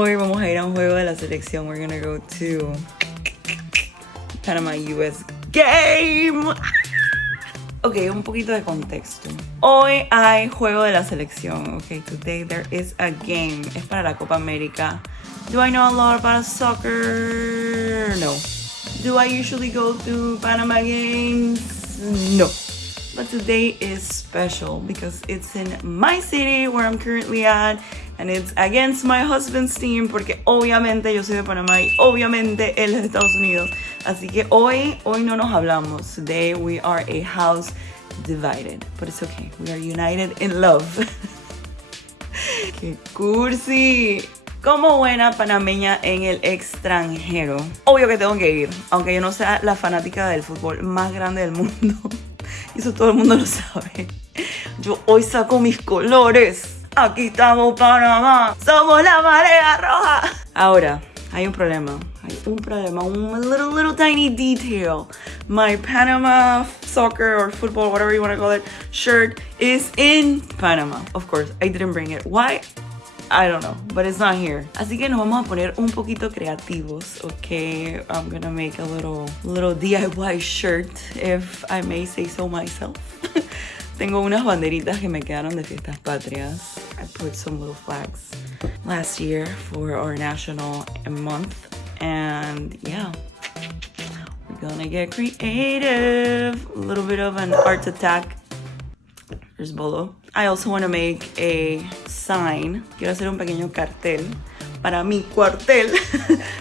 Hoy vamos a ir a un juego de la selección. We're gonna go to Panama US game. Ok, un poquito de contexto. Hoy hay juego de la selección. Ok, today there is a game. Es para la Copa América. Do I know a lot about soccer? No. Do I usually go to Panama games? No. But today is special because it's in my city where I'm currently at, and it's against my husband's team porque obviamente yo soy de Panamá y obviamente él es de Estados Unidos. Así que hoy no nos hablamos. Today we are a house divided, but it's okay. We are united in love. ¡Qué cursi! Como buena panameña en el extranjero, obvio que tengo que ir, aunque yo no sea la fanática del fútbol más grande del mundo. Y eso todo el mundo lo sabe. Yo hoy saco mis colores. Aquí estamos, Panamá. Somos la marea roja. Ahora, hay un problema. Un little tiny detail. My Panama soccer or football, whatever you want to call it, shirt is in Panama. Of course, I didn't bring it. Why? I don't know, but it's not here. Así que nos vamos a poner un poquito creativos, okay? I'm gonna make a little DIY shirt, if I may say so myself. Tengo unas banderitas que me quedaron de fiestas patrias. I put some little flags last year for our national month, and yeah, we're gonna get creative. A little bit of an art attack. There's Bolo. I also want to make a sign. Quiero hacer un pequeño cartel para mi cuartel.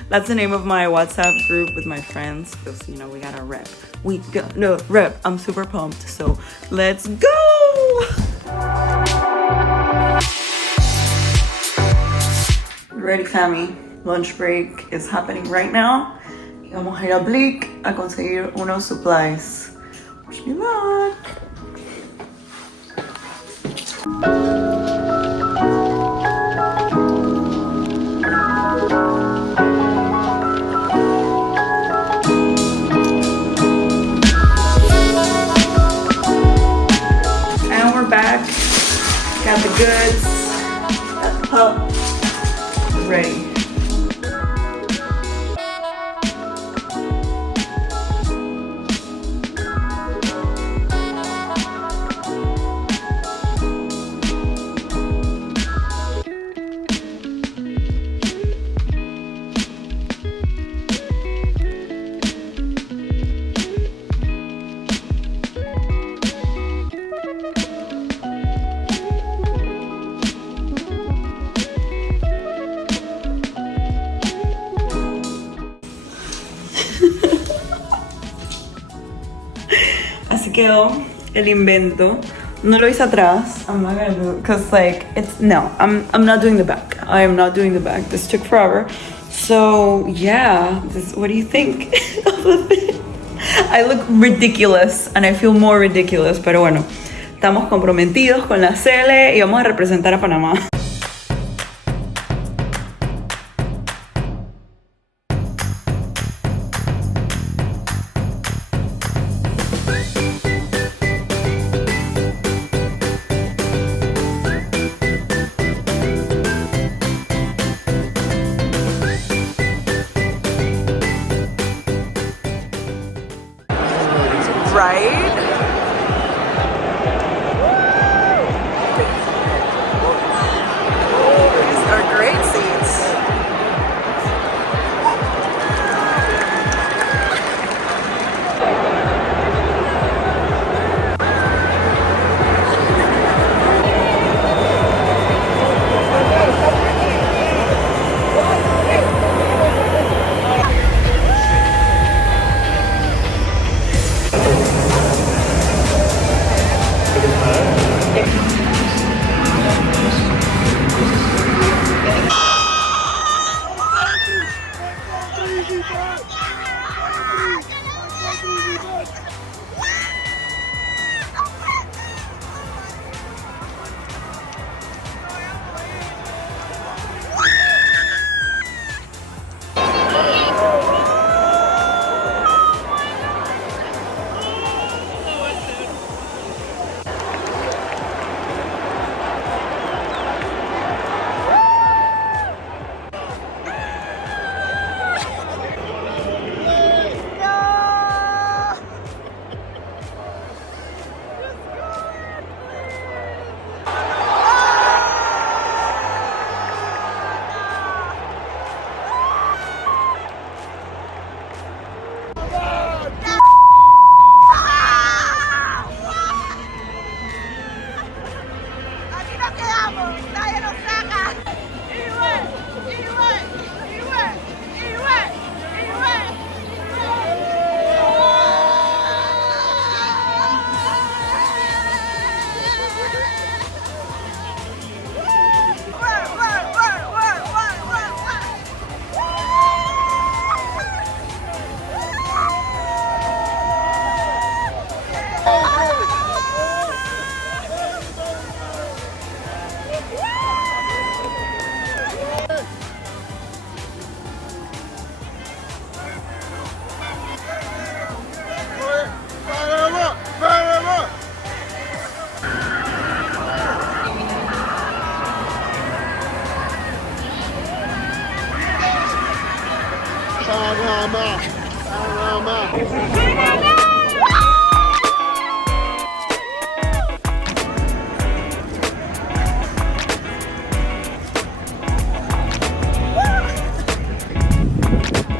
That's the name of my WhatsApp group with my friends, because, you know, we gotta rep. We gotta rep. I'm super pumped. So let's go! Ready, fami? Lunch break is happening right now. Y vamos a ir a Blick a conseguir unos supplies. Wish me luck. And we're back. Got the goods. Got the pup. Ready. Así quedó el invento. No lo hice atrás. I'm not gonna do it because I'm not doing the back. I am not doing the back. This took forever. So yeah, what do you think of it? I look ridiculous and I feel more ridiculous, pero bueno, estamos comprometidos con la Cele y vamos a representar a Panamá. Right? quedamos, nadie nos saca.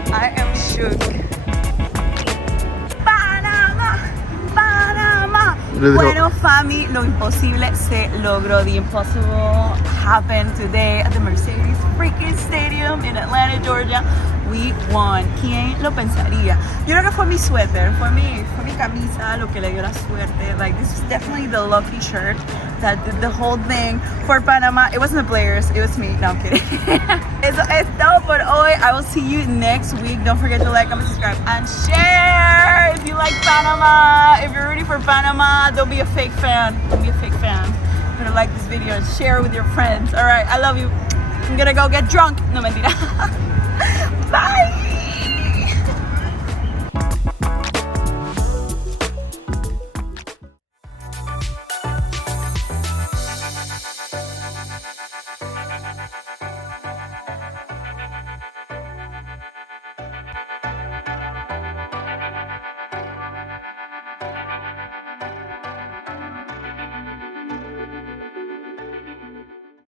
I am shook. Panamá, Panamá. Bueno, fami, lo imposible se logró. The impossible happened today at the Mercedes freaking Stadium in Atlanta, Georgia. We won. ¿Quién lo pensaría? Yo creo que fue mi suéter, fue mi camisa lo que le dio la suerte. Like, this is definitely the lucky shirt that did the whole thing for Panama. It wasn't the players, it was me. No, I'm kidding. Eso es todo por hoy. I will see you next week. Don't forget to like, comment, subscribe, and share if you like Panama. If you're rooting for Panama, don't be a fake fan. Don't be a fake fan. You're gonna like this video and share it with your friends. All right, I love you. I'm gonna go get drunk. No, mentira. Bye.